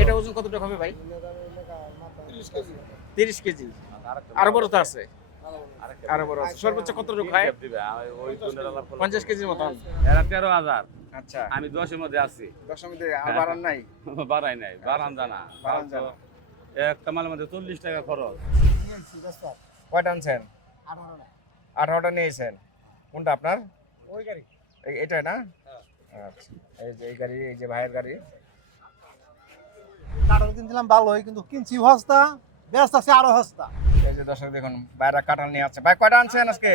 এটা ওজন কতটুকু হবে ভাই? 30 কেজি। আরো বড় তো আছে? আরো বড় আছে। সর্বোচ্চ কতটুকু হয়? 50 কেজির মতন। এরা 13,000, আচ্ছা, আমি 10-এর মধ্যে আছি। 10 এর মধ্যে আর বাড়ান নাই? বাড়াই নাই, বাড়ান জানা। বাড়ান জানা। একটা মালের মধ্যে 40 টাকা খরচ। কয়টা আনছেন? 18টা নিয়েছেন। কোনটা আপনার? ওই গাড়ি এটাই না? আচ্ছা, এই যে এই গাড়ি, এই যে ভাইয়ের গাড়ি। কাঁঠাল কিনছিলাম ভালোই, কিন্তু কিনছি সস্তা, ব্যস্ত আছে আরো সস্তা। এই যে দর্শক দেখুন, বাইরে কাঁঠাল নিয়ে আছে। ভাই কয়টা আনছেন আজকে?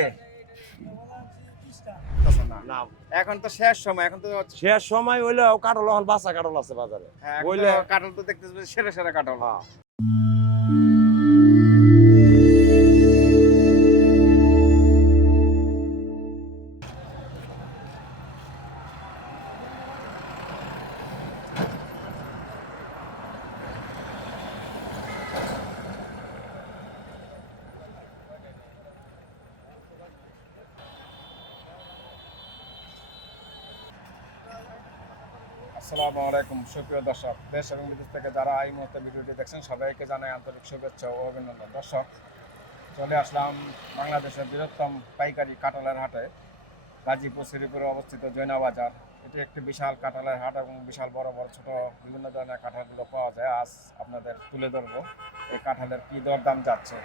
না, এখন তো শেষ সময়, এখন তো শেষ সময় হইলে কাটল হল বাসা কাটল আছে বাজারে। হ্যাঁ, এখন বইলে- তো কাঁঠাল তো দেখতেছি সেরা সেরা কাঁঠাল। হ্যাঁ। আসসালামু আলাইকুম সুপ্রিয় দর্শক, দেশ এবং বিদেশ থেকে যারা এই মুহূর্তে ভিডিওটি দেখছেন সবাইকে জানাই আন্তরিক শুভেচ্ছা ও অভিনন্দন। দর্শক, চলে আসলাম বাংলাদেশের বৃহত্তম পাইকারি কাঁঠালের হাটে, গাজীপুর শ্রীপুরে অবস্থিত জৈনা বাজার। এটি একটি বিশাল কাঁঠালের হাট এবং বিশাল বড় বড় ছোট বিভিন্ন ধরনের কাঁঠালগুলো পাওয়া যায়। আজ আপনাদের তুলে ধরবো এই কাঁঠালের কী দরদাম যাচ্ছে।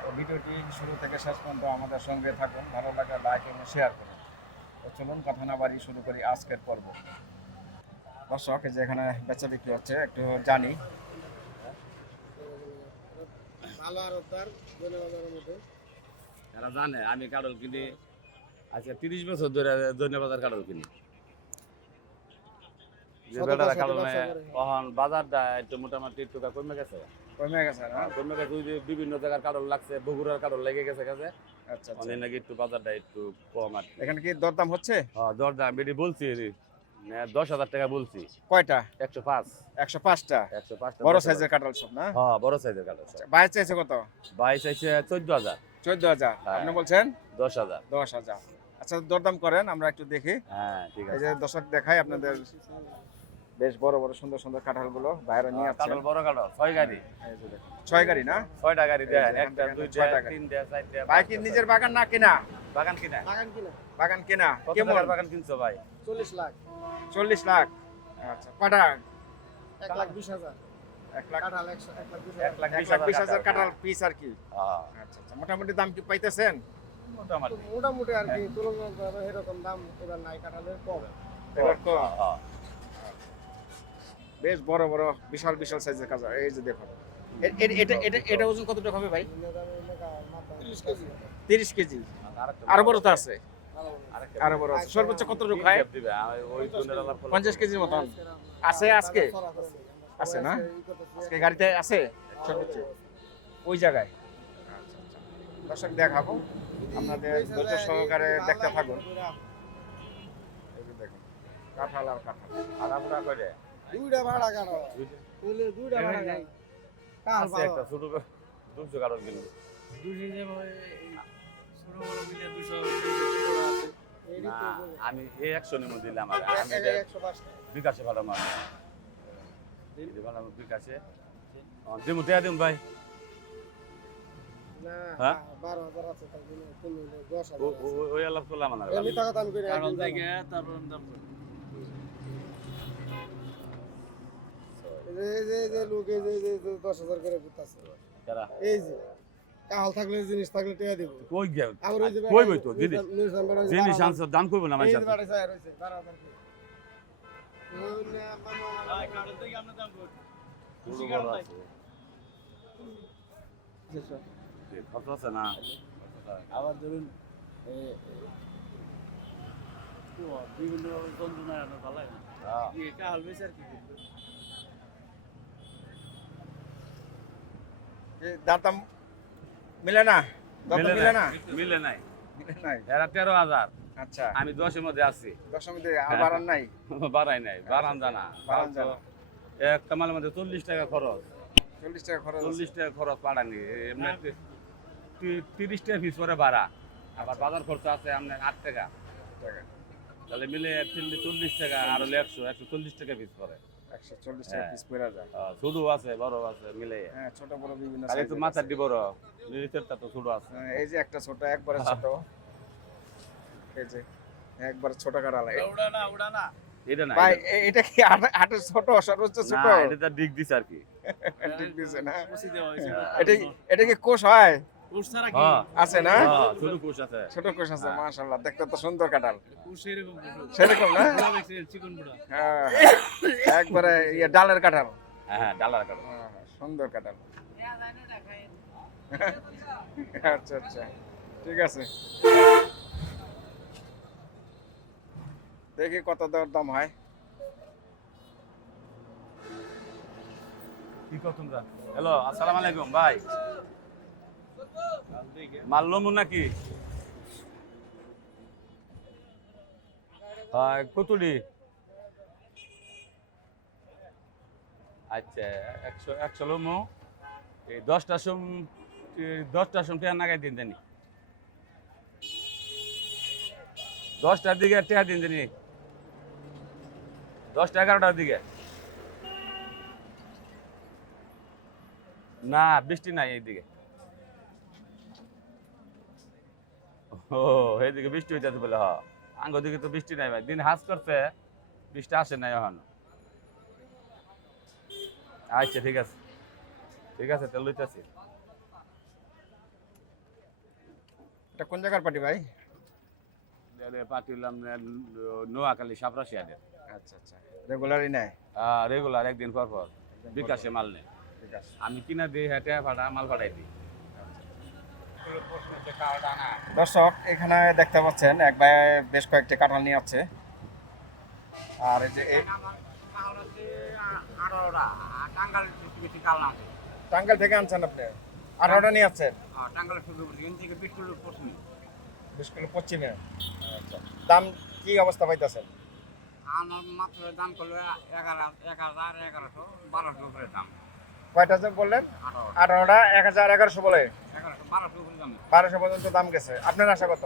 তো ভিডিওটি শুরু থেকে শেষ পর্যন্ত আমাদের সঙ্গে থাকুন, ভালো লাগে লাইক এবং শেয়ার করুন। তো চলুন কথা না বাড়িয়ে শুরু করি আজকের পর্ব। দর্শক, এই যে এখানে বেচা বিক্রি হচ্ছে, একটু জানি। এরা জানে আমি কাঁঠাল কিনি, আজকে 30 বছর ধরে ধন্যবাদ কাঁঠাল কিনি। যে বেটারা কাঁঠাল নেয়, তখন বাজারটা একটু মোটামুটি একটু কমে গেছে। কমে গেছে না? কমে গেছে, ওই যে বিভিন্ন জায়গার কাঁঠাল লাগছে, বগুড়ার কাঁঠাল লেগে গেছে কাছে। আচ্ছা আচ্ছা। অনেক নাকি একটু বাজারটা একটু কম আর কি। এখানে কি দরদাম হচ্ছে? দরদাম আমি এটি বলছি, 10,000 টাকা বলছি। কয়টা? 105। 105টা? 105 বড় সাইজের কাঁঠাল সব না? হ্যাঁ, বড় সাইজের কাঁঠাল। বাইরে চাইছে কত? 22 চাইছে 14,000। 14,000? হ্যাঁ। আপনি বলছেন 10,000। 10,000? আচ্ছা, দরদাম করেন, আমরা একটু দেখি। হ্যাঁ, ঠিক এই আছে। যে দর্শক দেখাই আপনাদের, বেশ বড় বড় সুন্দর সুন্দর কাঁঠালগুলো বাইরে নিয়ে আসছেন। কাঁঠাল বড় কাঁঠাল 6 গাড়ি। এই যে দেখুন, 6 গাড়ি না? 6টা গাড়ি দেয়, এই যে একটা এখানে 2টা ছয়টা গাড়ি। 3টা 4টা। ভাই কি নিজের বাগান না কেনা? বাগান কিনা? বাগান কেনা। কত কেমন? টাকার বাগান কিনছো ভাই? 40 লাখ 40 লাখ? আচ্ছা, কয়টা? 1,20,000 1 লাখ? কাঁঠাল 1,20,000 কাঁঠাল পিস আর কি? হ্যাঁ, আচ্ছা আচ্ছা, মোটামুটি দাম কি পাইতেছেন? মোটামুটি। মোটামুটি আর কি তুলনামূলক এরকম দাম এবার নাই, কাঁঠালের কম। এবার তো হ্যাঁ। বেশ বড় বড় বিশাল বিশাল সাইজের কাঁঠাল। এই যে দেখুন, এটা ওজন কতটুকু হবে ভাই? 30 কেজি। আরো বড় তো আছে? আরো বড় আছে। সর্বোচ্চ কতটুকু হয়? ওই দুনের আলাপ করলে 50 কেজির মতন আছে আজকে? আছে না? আজকে গাড়িতে আছে সর্বোচ্চ ওই জায়গায়? আচ্ছা আচ্ছা, দর্শক দেখাবো, আপনাদের ধৈর্য সহকারে দেখতে থাকুন। এই যে দেখুন, কাঁঠাল আর কাঁঠাল। আড়াগুড়া করে দুইটা ভাড়া কাঁঠাল, দুইটা ভাড়া কাঁঠাল। কাঁঠাল আছে একটা ছোট 200 কারণ কিনবো। না, আমি এই 100 নিমো দিলাম, আর আমি এটা 105 বিকাশে ভালো মানে ভালো বিকাশে দিমু দেয়া দিম ভাই। না, হ্যাঁ? 12,000 আছে, তার জন্য কমে ও- 10,000 ও- ওই আলাপ করলাম না। এমনি টাকা দাম করে কারণ থেকে তারপর দাম করে। এই যে লোক এই যে 10,000 করে ঘুরতাছে। যারা এই যে কাল থাকলে জিনিস থাকলে টাকা দিব। কই গেল আবার ওই যে কই বই তো জিনিস নিউজ নাম্বার আছে, জিনিস আনছে দান করব না এই আমার যে সাথে। বাড়ি যায় রইছে 12,000 করে। ভাই, কারণ থেকে আমরা দাম করি। পুরো বড় আছে। কত আছে না? আবার ধরুন বিভিন্ন যন্ত্রণায় আমরা ভালাই না। হ্যাঁ। এটা হালবে স্যার কি করবে? এই দাম মিলে না? দরদাম মিলে না? মিলে নাই। মিলে নাই? এরা 13,000, আচ্ছা, আমি 10-এর মধ্যে আছি। দশমীতে আর বাড়ান নাই? বাড়াই নাই, বাড়ান জানা। বাড়ান জানা। একটা মালের মধ্যে 40 টাকা খরচ। 40 টাকা খরচ আছে। 40 টাকা খরচ পাড়ানি, এমনি 30 টাকা পিস করে ভাড়া, আবার বাজার খরচ আছে আপনার 8 টাকা। টাকা। তাহলে মিলে 40 টাকা আর হলে 140 টাকা পিস পড়ে। 140 টাকা হ্যাঁ। পিস পড়ে যায়। ছোট আছে বড় আছে মিলে। হ্যাঁ, ছোট বড় বিভিন্ন খালি তো size-এর মাথার আছে। ডি বড়, নিচেরটা তো ছোট আছে। হ্যাঁ, এই যে একটা ছোট, একবারে ছোট। এই যে একবারে ছোট কাঁঠাল। উড়া না এটা না, ভাই এটা এটা কি হাটের ছোট, সর্বোচ্চ না, ছোট? এটা তো ডিগ দিছে আর কি। ঠিক দিছে না? কুচি দেওয়া হয়েছে এটা কি কোষ হয়? কুচ ছাড়া কি হ্যাঁ আছে না? হ্যাঁ, ছোট কুশ আছে। ছোট কোষ আছে, হ্যাঁ। মাশাআল্লাহ, দেখতে তো সুন্দর কাঁঠাল। কুচ এরকম সেরকম না? চিকন বুড়া হ্যাঁ, একবারে ডালের কাঁঠাল। হ্যাঁ, ডালার কাটো। হ্যাঁ, সুন্দর কাঁঠাল। আচ্ছা আচ্ছা, ঠিক আছে। দেখি কত দাম হয়। কি কর তোমরা? হ্যালো, আসসালামু আলাইকুম ভাই। মাল লমু নাকি? কতুলি। আচ্ছা, 100 লমু। এই 10টার সময় টেহা নাগাই দিন জানি। 10টার দিকে টেহা দিন জানি। 10টা 11টার দিকে। না, বৃষ্টি নাই এইদিকে। ও, এইদিকে বৃষ্টি হইতেছে বলে। হ, আঙ্গ দিকে তো বৃষ্টি নাই ভাই, দিন হাজ করছে, বৃষ্টি আসে নাই এখন। আচ্ছা, ঠিক আছে ঠিক আছে, তাহলে লইতেছি। এটা কোন জায়গার পার্টি ভাই? পাঠিলাম নোয়াখালী সাপরাশিয়াদের। আচ্ছা আচ্ছা, রেগুলারই নেয়? রেগুলার একদিন পর পর বিকাশে মাল নেই। ঠিক আছে। আমি কিনা দিই, হেঁটে ফাটা মাল ফাটাই দিই। দর্শক, এখানে দেখতে পাচ্ছেন এক ভাই বেশ কয়েকটি কাঁঠাল নিয়ে আছে। আর এই যে টাঙ্গাইল থেকে আনছেন আপনি? 18টা নিয়ে আছেন? 20 কিলো পশ্চিমে। আচ্ছা, দাম কি অবস্থা পাইতেছেন? কয়টা যে বললেন? 18টা 1000, 1100 বলে 1200 পর্যন্ত দাম গেছে। আপনার আশা কত?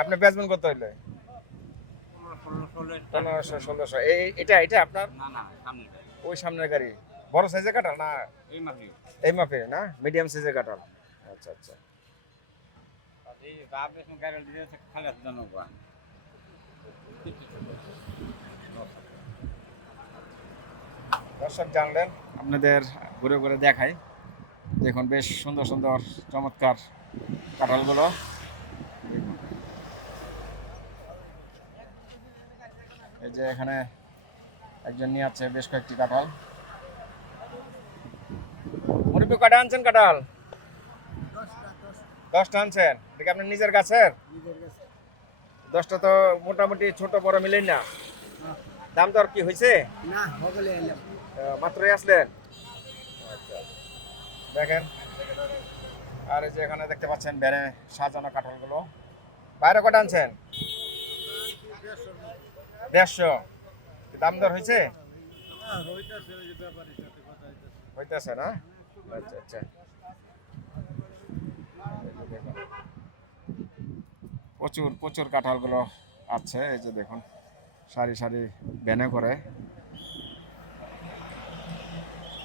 আপনি বেচবেন কত হইলে? 1500, 1600। এটা আপনার ওই সামনের গাড়ি? বড় সাইজের কাঁঠাল না এই মাপে না, মিডিয়াম সাইজের কাঁঠাল? আচ্ছা আচ্ছা। দর্শক জানলেন, আপনাদের ঘুরে ঘুরে দেখাই। দেখুন বেশ সুন্দর সুন্দর চমৎকার কাঁঠালগুলো। এই যে এখানে একজন নিয়ে আছে বেশ কয়েকটি কাঁঠাল। মুরব্বী কটা আনছেন কাঁঠাল? 10টা আনছেন? দেখি আপনার নিজের গাছের? 10টা তো মোটামুটি ছোট বড় মিলেই না। দাম দর কি হয়েছে? না হগলে এলাম মাত্রই আসলেন? আচ্ছা, দেখেন। আর এই যে এখানে দেখতে পাচ্ছেন বেড়ে সাজানো কাঁঠালগুলো। বাইরে কটা আনছেন? 150। দাম দর হয়েছে? হইতেছে না? আচ্ছা আচ্ছা। প্রচুর প্রচুর কাঁঠালগুলো আছে। এই যে দেখুন সারি সারি ভ্যানে করে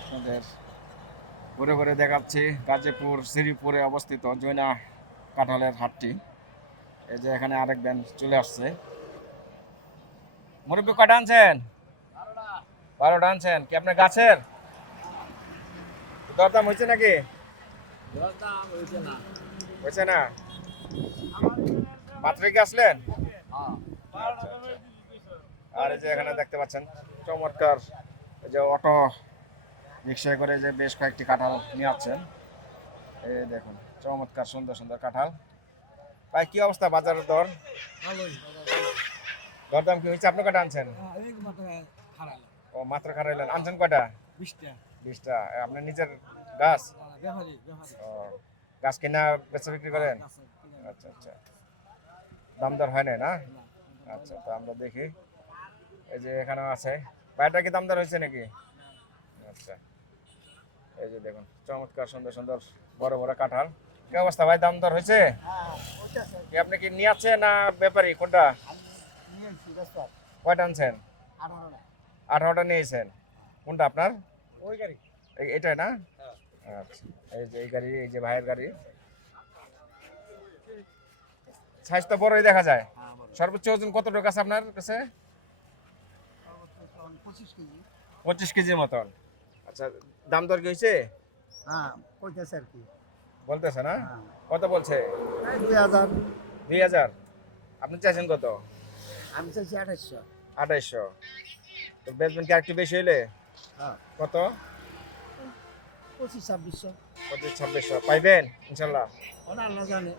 আপনাদের ঘুরে ঘুরে দেখাচ্ছি গাজীপুর শ্রীপুরে অবস্থিত জৈনা কাঁঠালের হাটটি। এই যে এখানে আরেক ভ্যান চলে আসছে। মুরব্বী কটা আনছেন? 12টা আনছেন। কি আপনার গাছের? দরদাম হয়েছে নাকি? হয়েছে না? মাত্রই কি আসলেন? আচ্ছা, আচ্ছা। আর এই যে এখানে দেখতে পাচ্ছেন চমৎকার এই যে অটো রিক্সায় করে যে বেশ কয়েকটি কাঁঠাল নিয়ে আসছেন। এই দেখুন চমৎকার সুন্দর সুন্দর কাঁঠাল। ভাই কি অবস্থা বাজারের দর? দরদাম কি হয়েছে? আপনি কটা আনছেন? ও, মাত্র খারাইলেন। আনছেন কয়টা? 20টা। আপনার নিজের গাছ? ও, গাছ কিনা বেচা বিক্রি করেন? আচ্ছা আচ্ছা। দাম দর হয় না? আচ্ছা, তো আমরা দেখি। এই যে এখানেও আছে। বাইরেটা কি দাম দর হয়েছে নাকি? আচ্ছা, এই যে দেখুন চমৎকার সুন্দর সুন্দর বড় বড় কাঁঠাল। কি অবস্থা ভাই, দাম দর হয়েছে? কি আপনি কি নিয়ে আছেন না ব্যাপারী, কোনটা? কয়টা আনছেন? 18টা নিয়েছেন। কোনটা আপনার? ওই গাড়ি এটাই না? আচ্ছা, এই যে এই গাড়ি, এই যে ভাইয়ের গাড়ি। সাইজ তো বড়ই দেখা যায়। সর্বোচ্চ ওজন কতটুকু আছে আপনার কাছে? 25 কেজির মতন। আচ্ছা, দাম দর কি হয়েছে? হ্যাঁ কইতেছে আর কি বলতেছে না? হ্যাঁ। কত বলছে? 2000 2000। আপনি চাইছেন কত? আমি চাইছি 2800 2800। তো বেচবেন কি আরেকটু বেশি হইলে? হ্যাঁ কত? 25-2600 25-2600 পাইবেন ইনশাল্লাহ। আল্লাহ জানে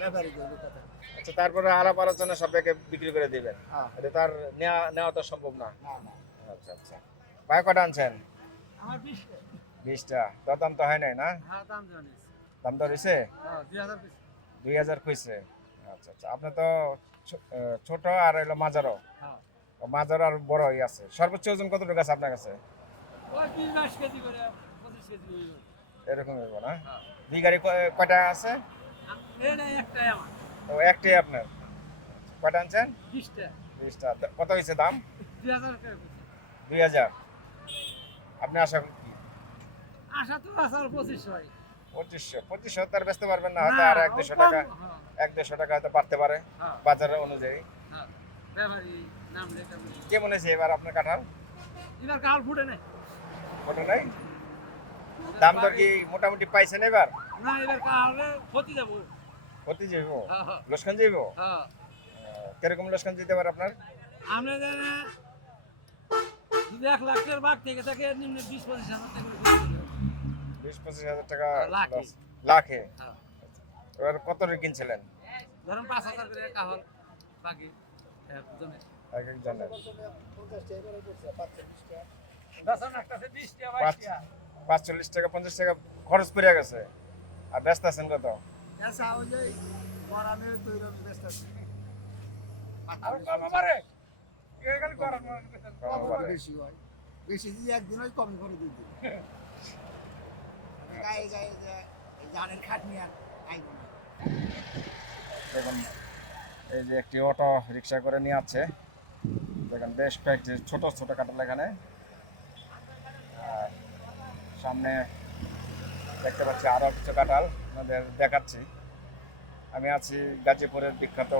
ব্যাপারে বলি কথা আচ্ছা, তারপরে আলাপ আলোচনা সবাইকে বিক্রি করে দিবেন। হ্যাঁ এটা তার নেওয়া তো সম্ভব না। না না আচ্ছা আচ্ছা, ভাই কটা আনছেন? আমার 20 20টা। দরদাম তো হয় নাই না? হ্যাঁ দাম জানিস দাম দর হয়েছে? হ্যাঁ 2000 2000 কইছে। আচ্ছা আচ্ছা, আপনি তো ছোট আর হলো মাজারও। হ্যাঁ মাজার আর বড়ই আছে। সর্বোচ্চ ওজন কতটুকু আছে আপনার কাছে? ওই 20 কেজি করে 25 কেজি হইলো এরকম হইব না? হ্যাঁ দুই গাড়ি কয়টা আছে? এটা একটাই আমার তো একটাই আপনার। কয়টা আনছেন? 20টা 20টা। কত হয়েছে দাম? 2000 টাকা 2000। আপনি আশা করি কি? আশা তো আছে আর 25 হয় 2500 তার বেচতে পারবেন না, হয়তো আর 1-200 টাকা, 1-150 টাকা হয়তো বাড়তে পারে হ্যাঁ বাজারের অনুযায়ী। হ্যাঁ ব্যাপারী নাম লেখা কেমন হয়েছে এবার আপনার কাঁঠাল? এবার কাল ফুটে নাই কত নাই? দাম দর কি মোটামুটি পাইছেন এবার? না এবার কালে ক্ষতি যাবো ক্ষতি যাইব? হ্যাঁ হ্যাঁ লোকসান যাইব? হ্যাঁ কিরকম লোকসান যেতে পারে আপনার? আমরা জানা যদি 1 লাখ টাকার ভাগ থেকে থাকে নিম্ন 20-25 হাজার টাকা করে বিক্রি করতে হবে। 20-25 হাজার টাকা লাখে। loss। লাখে? হ্যাঁ এবার কত রে কিনছিলেন ধরুন 5,000 করে কাহল বাকি জমি এক একজনের? দশন একটা 20 টাকা 22 টাকা 45 টাকা 50 টাকা খরচ পড়ে গেছে, আর ব্যস্ত আছেন কত? আচ্ছা ওই যে গরমে তৈরি ব্যস্ত আছে কম পারে। বেশি হয় বেশি যদি একদিন হয় কম করে দুই দিন গায়ে গায়ে যে এই জানের খাটনি আর আইব না দেখুন, এই যে একটি অটো রিক্সা করে নিয়ে আছে। দেখেন বেশ কয়েকটি ছোট ছোট কাঁঠাল এখানে। আর সামনে দেখতে পাচ্ছি আরো কিছু কাঁঠাল আপনাদের দেখাচ্ছি। আমি আছি গাজীপুরের বিখ্যাত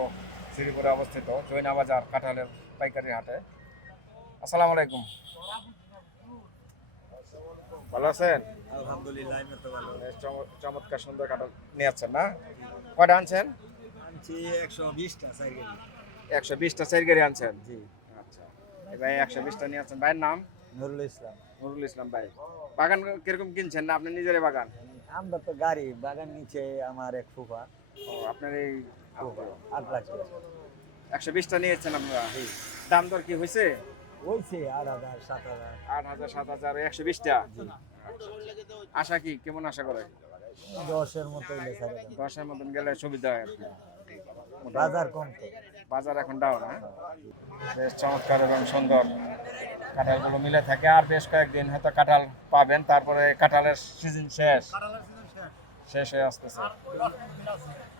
শ্রীপুরে অবস্থিত জৈনা বাজার কাঁঠালের পাইকারি হাটে। আসসালামু আলাইকুম, ভালো আছেন? আলহামদুলিল্লাহ আমি তো ভালো বেশ চমৎকার সুন্দর কাঁঠাল নিয়ে আসছেন না? কয়টা আনছেন? আনছি 120টা সাইকেল 120টা চার গাড়ি আনছেন? জি আচ্ছা, এই ভাই 120টা নিয়ে আসছেন। ভাইয়ের নাম? নুরুল ইসলাম নুরুল ইসলাম ভাই। বাগান কিরকম কিনছেন, না আপনি নিজেরই বাগান? আমরা তো গাড়ি বাগান নিচে আমার এক ফুফা ও, আপনার এই 8 লাখ 120টা নিয়েছেন আপনারা? দাম দর কি হয়েছে? হয়েছে 8,000 7,000 8,000 7,000 120টা। আশা কি কেমন আশা করে? 10-এর মতো হইলে ছাড়ে দেব। 10-এর মতন গেলে সুবিধা হয় আর কি। বাজার কম তো বাজার এখন ডাউন। হ্যাঁ, বেশ চমৎকার এবং সুন্দর কাঁঠালগুলো মিলে থাকে। আর বেশ কয়েকদিন হয়তো কাঁঠাল পাবেন, তারপরে কাঁঠালের সিজন শেষ হয়ে আসতেছে।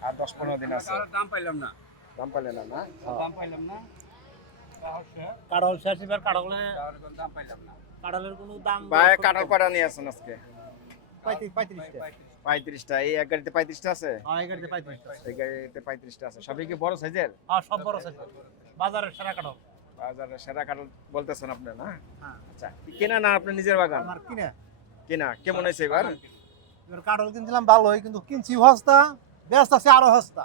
আর 10-15 দিন আছে। দাম পাইলাম না দাম পেলেন না? দাম পাইলাম না কাড়ল শেষ এবার কাড়লে দাম পাইলাম না কাড়লের কোনো দাম ভাই কাঁঠাল কয়টা নিয়ে আসছেন আজকে? 35টা 35টা। এই এক গাড়িতে 35টা আছে? এই গাড়িতে 35টা এই গাড়িতে 35টা আছে। সবই কি বড় সাইজের? হ্যাঁ সব বড় সাইজ বাজারের সেরা কাড়ল বাজারে সেরা কাঁঠাল বলতেছেন আপনি না? হ্যাঁ আচ্ছা, কেনা না আপনার নিজের বাগান? আমার কিনে কেনা। কেমন হয়েছে এবার? এবার কাড়ল কিনছিলাম ভালোই কিন্তু কিনছি সস্তা ব্যস্ত আছে আরো সস্তা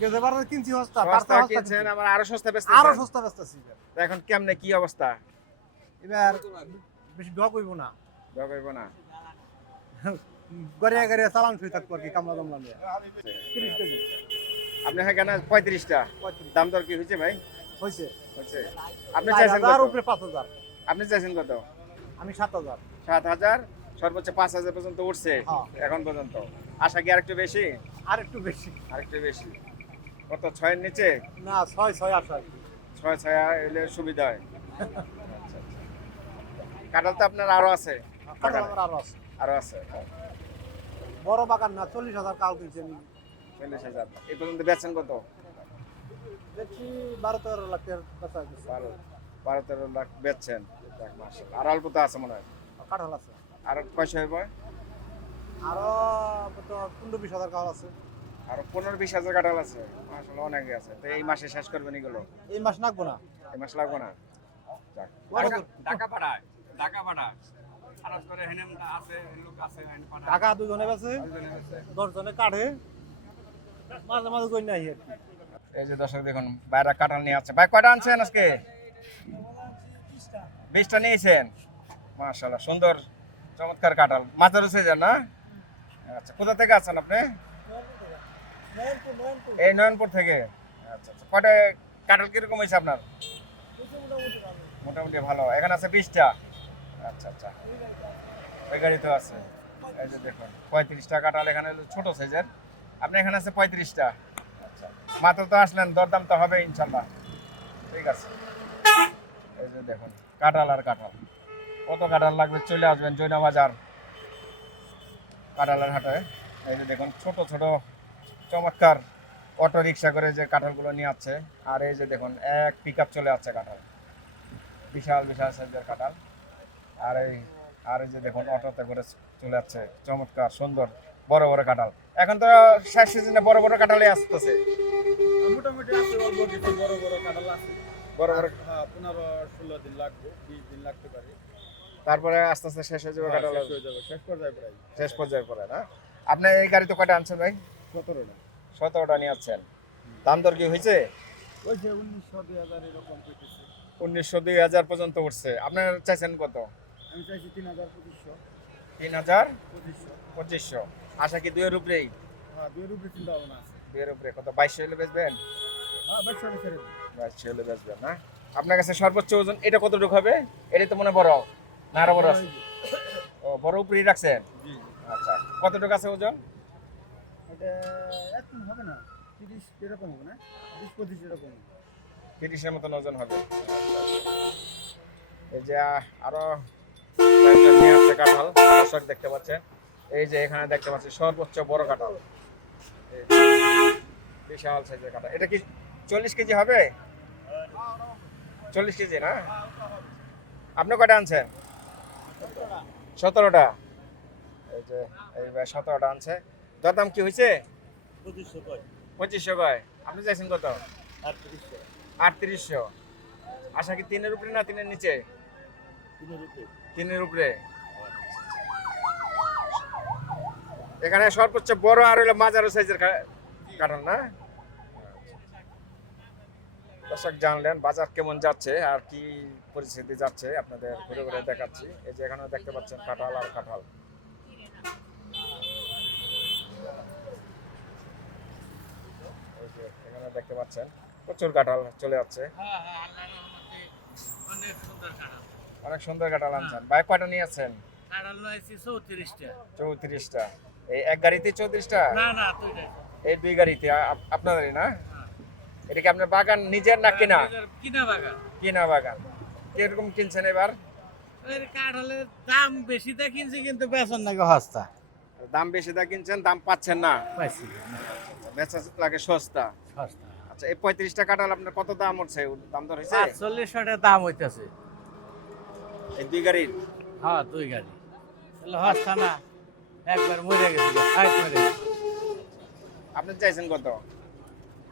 গেছে বার কিনছি সস্তা সস্তা কিনছেন আবার আরো সস্তা আরো বেচতেছেন? সস্তা বেচতেছি তো এখন কেমনে কি অবস্থা? এবার বেশি ডক হইব না দরকার হইব না? গড়িয়া গড়িয়া চালান শুই থাকবো আর কি কামলা দামলা নিয়ে 30 কেজি আপনি হ্যাঁ কেন 35টা? 35 দাম দর কি হয়েছে ভাই? হয়েছে হচ্ছে। আপনি চাইছেন কত? উপরে 5,000 আপনি চাইছেন কত? আমি 7,000 7,000। সর্বোচ্চ 5,000 পর্যন্ত উঠছে হ্যাঁ। এখন পর্যন্ত। আশা কি আরেকটু বেশি? আর একটু বেশি আরেকটু বেশি। কত 6-এর নিচে? না 6 আসা 6 এলে সুবিধা হয়। আচ্ছা, আচ্ছা। কাঁঠাল তো আপনার আরো আছে? কাঁঠাল আমার আরো আছে আরো আছে। বড় বাগান না, 40,000 কাল কিনছি আমি। 40,000 এই পর্যন্ত বেচছেন কত? দেখছি 12-13 লাখ টাকার কাছে আছে। 12-13 লাখ বেচছেন। যাক, মাশাআল্লাহ। আর অল্প তো আছে মনে হয়। কাঁঠাল আছে। আর কয়শো হবে? আরো তো 15-20,000 কাল আছে। আর 15-20,000 কাঁঠাল আছে। মাশাআল্লাহ, অনেক আছে। তো এই মাসে শেষ করবেন এগুলো? এই মাস লাগবো না। এই মাস লাগবে না? যাক। ঢাকা পাঠায় খারাপ করে হেনেম আছে লোক আছে পাঠায় টাকা দুজনে বেছে, 10 জনে কাটে, মাঝে মাঝে কই নাই আর কি। এই যে দর্শক দেখুন, বাইরে কাঁঠাল নিয়ে আছে। ভাই কয়টা আনছেন আজকে? 20টা নিয়েছেন। মাশাআল্লাহ, সুন্দর চমৎকার কাঁঠাল। মাথার সাইজের না? আচ্ছা, কোথা থেকে আছেন আপনি? এই নয়নপুর থেকে। আচ্ছা আচ্ছা, কয়টা কাঁঠাল কিরকম হয়েছে আপনার? মোটামুটি ভালো। এখানে আছে 20টা। আচ্ছা আচ্ছা, ওই গাড়িতেও আছে। এই যে দেখুন, 35টা কাঁঠাল এখানে হলো ছোট সাইজের। আপনি এখানে আছে 35টা। আচ্ছা, মাত্র তো আসলেন, দরদাম তো হবে ইনশাল্লাহ। ঠিক আছে। এই যে দেখুন, কাঁঠাল আর কাঁঠাল। কত কাঁঠাল লাগবে চলে আসবেন জৈনা বাজার কাঁঠালের হাটে। এই যে দেখুন, ছোট ছোট চমৎকার অটো রিক্সা করে যে কাঁঠালগুলো নিয়ে আসছে। আর এই যে দেখুন, এক পিকআপ চলে আসছে কাঁঠাল, বিশাল বিশাল সাইজের কাঁঠাল। আর এই যে দেখুন, অটোতে করে চলে যাচ্ছে চমৎকার সুন্দর বড় বড় কাঁঠাল। এখন তো শেষ সিজনে বড় বড় কাঁঠালই আসতেছে। মোটামুটি আছে অল্প কিছু বড় বড় কাঁঠাল আছে বড় বড়, হ্যাঁ 15-16 দিন লাগবে 20 দিন লাগতে পারে তারপরে আস্তে আস্তে শেষ হয়ে যাবে কাঁঠাল। শেষ হয়ে যাবে শেষ পর্যায়ে প্রায় শেষ পর্যায়ে পরে না? আপনি এই গাড়ি তো কয়টা আনছেন ভাই? 17টা 17টা নিয়ে আসছেন। দাম দর কি হয়েছে? ওই যে 1900-2000 এরকম পেতেছে 1900-2000 পর্যন্ত উঠছে। আপনার চাইছেন কত? আমি চাইছি 3,000-2500 3,000-2500। আশা কি 2 এর উপরেই? হ্যাঁ 2 রুপি চিন্তা ভাবনা আছে 2 এর উপরে কত? 2200 হলে বেচবেন? হ্যাঁ 2200 ছেড়ে দিন 2200 হলে বেচবেন না? আপনার কাছে সর্বোচ্চ ওজন এটা কতটুকু হবে? এটা তো মনে হয় বড় না, আরো বড় আছে? ও, বড় উপরেই রাখছেন। জি আচ্ছা, কতটুকু আছে ওজন? এটা এত হবে না 30 এরকম হবে না 20-25 এরকম 30-এর মতন ওজন হবে। এই যে আরো কয়েকজন নিয়ে আসছে কাঁঠাল, দর্শক দেখতে পাচ্ছেন। এই যে এখানে দেখতে পাচ্ছি সর্বোচ্চ বড় কাঁঠাল, এই বিশাল সাইজের কাঁঠাল। এটা কি 40 কেজি হবে? 40 কেজি না? আপনি কয়টা আনছেন? 17টা। এই যে এই ভাই 17টা আনছে। দরদাম কি হয়েছে? 2500 কয় 2500 কয়। আপনি চাইছেন কত? 3800 3800। আশা কি 3-এর উপরে না 3-এর নিচে? 3 রুপি 3-এর উপরে। এখানে সর্বোচ্চ বড় আর হলো মাঝারি সাইজের কাঁঠাল না? দর্শক জানলেন বাজার কেমন যাচ্ছে আর কি পরিস্থিতি যাচ্ছে, আপনাদের ঘুরে ঘুরে দেখাচ্ছি। এই যে এখানে দেখতে পাচ্ছেন কাঁঠাল আর কাঁঠাল। এই যে এখানে দেখতে পাচ্ছেন প্রচুর কাঁঠাল চলে যাচ্ছে। হ্যাঁ হ্যাঁ আল্লাহর রহমতে অনেক সুন্দর কাঁঠাল অনেক সুন্দর কাঁঠাল আনছেন। ভাই কয়টা নিয়ে আছেন? কাঁঠাল লয়েছি 34টা 34টা। এই এক গাড়িতে 34টা? না না দুইটা এই 2 গাড়িতে আপনাদেরই না? এটা কি আপনার বাগান নিজের না কিনা? কিনা বাগান কিনা বাগান। কিরকম কিনছেন এবার? এর কাঁঠালের দাম বেশি দা কিনছি কিন্তু বেচন নাকি সস্তা দাম বেশি দা কিনছেন, দাম পাচ্ছেন না? পাইছি বেচা লাগে সস্তা। সস্তা আচ্ছা, এই 35টা কাঁঠাল আপনার কত দাম উঠছে? দাম দর হয়েছে 45 টাকা দাম হইতাছে এই 2 গাড়ির? হ্যাঁ 2 গাড়ি তাহলে সস্তা না একবার মরে গেছিল ফাইট মরে আপনি চাইছেন কত?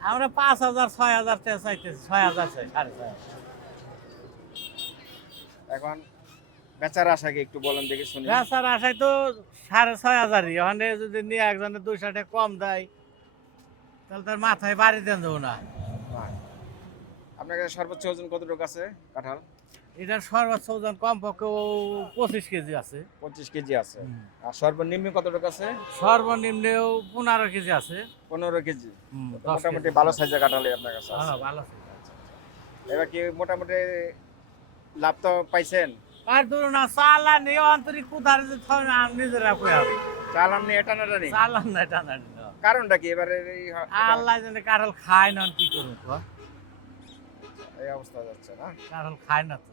আমরা 5,000 6,000 টাকা চাইতেছি 6,000 চাই 6,500 এখন বেচার আশা কি একটু বলেন দেখি শুনি। বেচার আশায় তো 6,500 ওখানে যদি নিয়ে একজনে 200 টাকা কম দেয় তাহলে তার মাথায় বাড়ি দেন দেবো না আপনার কাছে সর্বোচ্চ ওজন কতটুকু আছে কাঁঠাল? এটার সর্বোচ্চ ওজন কমপক্ষে 25 কেজি আছে 25 কেজি আছে। আর সর্বনিম্ন কতটুকু আছে? সর্বনিম্নেও 15 কেজি আছে 15 কেজি। 10 মোটামুটি কেজি। ভালো সাইজের কাঁঠালই আপনার কাছে আছে। হ্যাঁ ভালো এবার কি মোটামুটি লাভ তো পাইছেন? আর ধরুন না চালান এই আন্তরিক কুদার যে থয় না নিজেরা কই হবে চালান নিয়ে এটা না জানি চালান না টানা কারণটা কি এবারে আল্লাহ জানে কাঁঠাল খায় না কি করুন তো এই অবস্থা যাচ্ছে না? কাঁঠাল খায় না তো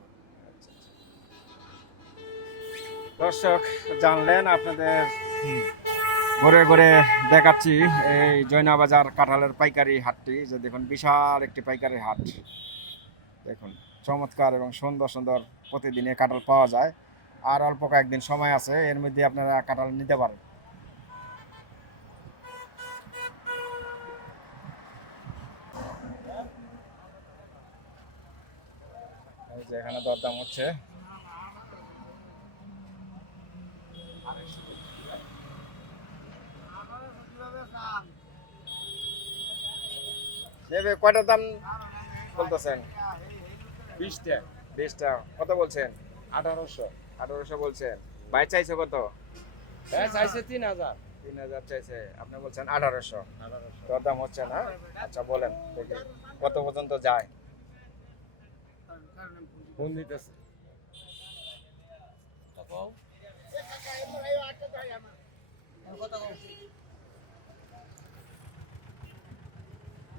দর্শক জানলেন আপনাদের ঘুরে ঘুরে দেখাচ্ছি এই জয়নাবাজার কাঁঠালের পাইকারি হাটটি। যে দেখুন বিশাল একটি পাইকারি হাট, দেখুন চমৎকার এবং সুন্দর সুন্দর প্রতিদিনে কাঁঠাল পাওয়া যায়। আর অল্প কয়েকদিন সময় আছে, এর মধ্যে আপনারা কাঁঠাল নিতে পারেন। এই যে এখানে দরদাম হচ্ছে। নেবে কয়টার দাম বলতেছেন? 20টা 20টা। কত বলছেন? 1800 1800 বলছেন। ভাই চাইছে কত? হ্যাঁ চাইছে 3000 3000 চাইছে, আপনি বলছেন 1800। দরদাম হচ্ছে না? আচ্ছা বলেন দেখি কত পর্যন্ত যায়। ফোন দিতেছে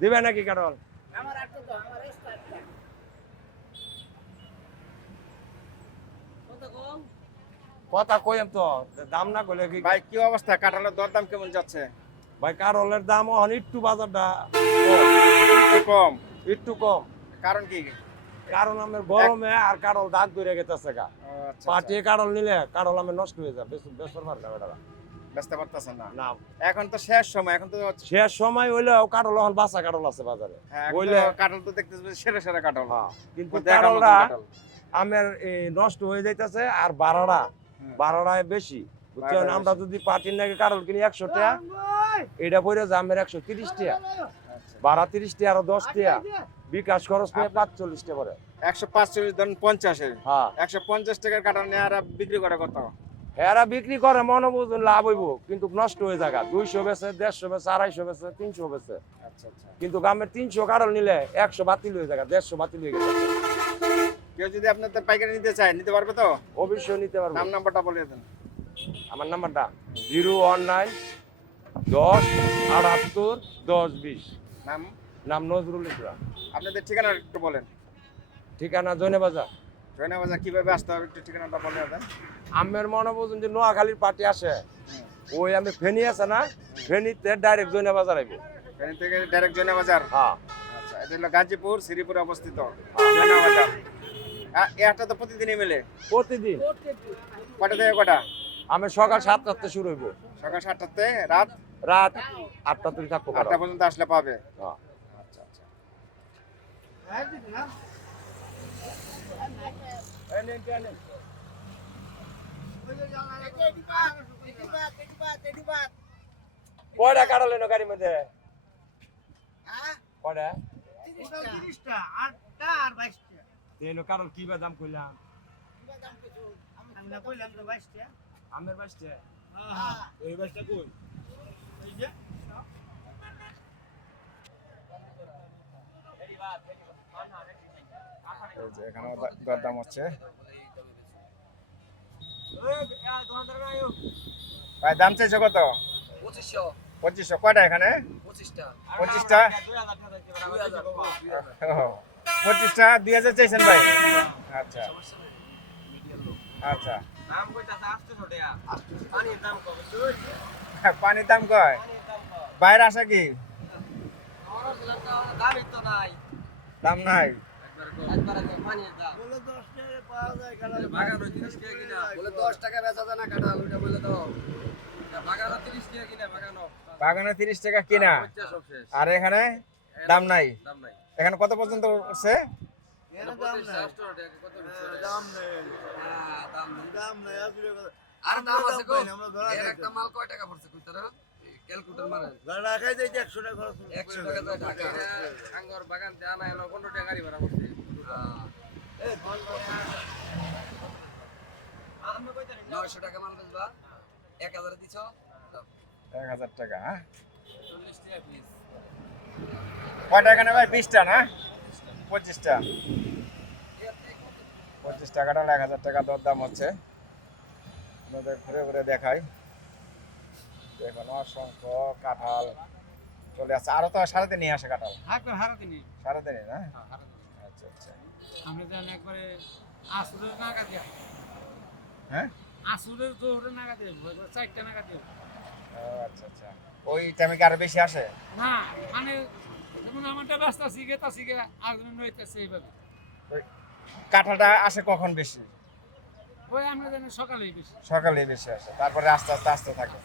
দিবে নাকি কারণ কথা কইম তো দাম না কইলে কি ভাই কি অবস্থা, কাঁঠালের দরদাম কেমন যাচ্ছে? ভাই কারলের দাম এখন একটু বাজারটা একটু কম। একটু কম কারণ কি? কারণ আমার গরমে আর কারল দাগ ধরে গেতেছে গা আচ্ছা, পাটিয়ে কারল নিলে কারল আমার নষ্ট হয়ে যায় বেসর পারবে বেটা ব্যস্ত পারতেছেন না। না এখন তো শেষ সময়, এখন তো শেষ সময় হইলেও কারল এখন বাসা কারল আছে বাজারে হ্যাঁ, এখন বইলে- তো কাঁঠাল তো দেখতেছি সেরা সেরা কাঁঠাল। হ্যাঁ কিন্তু দেখার মতন কারলটা কাঁঠাল। আমার এই নষ্ট হয়ে যাইতেছে আর বারোটা হুম। বারোটায় বেশি বুঝছেন বারোটা আমরা যদি পাটির নাকি কারল কিনি 100 টাকা এটা পড়ে যায় আমার 130 টাকা আচ্ছা। বারো 30 টাকা আরো 10 টাকা বিকাশ খরচ করে 45 টাকা পড়ে 145 ধরুন 50-এর। হ্যাঁ 150 টাকার কাঁঠাল নিয়ে আর বিক্রি করে কত? এরা বিক্রি করে মনে বুঝুন লাভ হইব কিন্তু নষ্ট হয়ে যায় 200 বেচে 150 বেচে 250 বেচে 300 বেচে আচ্ছা আচ্ছা। কিন্তু গ্রামের 300 কারল নিলে 100 বাতিল হয়ে যায় 150 বাতিল হয়ে গেছে কেউ যদি আপনাদের পাইকারি নিতে চায় নিতে পারবে তো? অবশ্যই নিতে পারবো নাম নাম্বারটা বলে দেন। আমার নাম্বারটা 019 10 78 10 20 নাম, নাম নজরুল ইসলাম আপনাদের ঠিকানা একটু বলেন। ঠিকানা জয়নাবাজার জয়নাবাজার কিভাবে আসতে হবে একটু ঠিকানাটা বলে দেন। আমের মনে বুঝুন যে নোয়াখালীর পার্টি আসে ওই আমি ফেনি আছে না ফেনিতে ডাইরেক্ট জয়নাবাজার আইব এখান থেকে ডাইরেক্ট জয়নাবাজার। হ্যাঁ আচ্ছা, এটা হলো গাজীপুর শ্রীপুরে অবস্থিত জয়নাবাজার। এটা তো প্রতিদিনই মেলে। প্রতিদিন কটা থেকে কটা? আমি সকাল 7টাতে শুরু হইব সকাল 7টাতে রাত রাত 8টা তুই থাকবো 8টা পর্যন্ত আসলে পাবে। হ্যাঁ আচ্ছা আচ্ছা। কয়টা কাটা লেনো গাড়ির মধ্যে কয়টা তেনো কারণ কি বা দাম কইলাম আমের 22টা এই 22টা কই এই যে এখানে দরদাম হচ্ছে। ভাই দাম চাইছো কত? 2500। কয়টা এখানে? 25টা। 25টা 2000 চাইছেন ভাই? আচ্ছা আচ্ছা। পানির দাম কয়? বাইরে আসা কি দাম নাই? বাগানে 30 টাকা কিনা আর এখানে দাম নাই। এখানে কত পর্যন্ত উঠছে? আর দাম আছে গো এর একটা মাল কয় টাকা পড়ছে কইতারা ক্যালকুলেটর মারেন গাড়া খাই যাইতে 100 টাকা খরচ 100 টাকা তো ঢাকা আঙ্গর বাগান তে আনা হলো 15 টাকা গাড়ি ভাড়া পড়ছে এই 900 টাকা মাল বেচবা 1000 দিছো 1000 টাকা। হ্যাঁ 40 টাকা পিস কয়টা এখানে ভাই? 20টা না 25টা? 25 টাকাটা 1000 টাকা দরদাম হচ্ছে। আপনাদের ঘুরে ঘুরে দেখাই। দেখুন অসংখ্য কাঁঠাল চলে আসছে। আরো তো সারাদিন নিয়ে আসে কাঁঠাল। সারাদিনই না? আচ্ছা আচ্ছা। আমরা জানি একবারে আসুরের নাগা দিয়া হ্যাঁ আসুরের জোরে নাগা দিয়ে 4টা নাগা দিয়ে আচ্ছা আচ্ছা, ওই টাইমে কি আরো বেশি আসে? না মানে যেমন আমারটা ব্যস্ত আছি গেতা শিখে আগুন নইতেছে এইভাবে কাঁঠালটা আসে কখন বেশি? ওই আমরা জানি সকালেই বেশি সকালে বেশি আসে, তারপরে আস্তে আস্তে আসতে থাকে।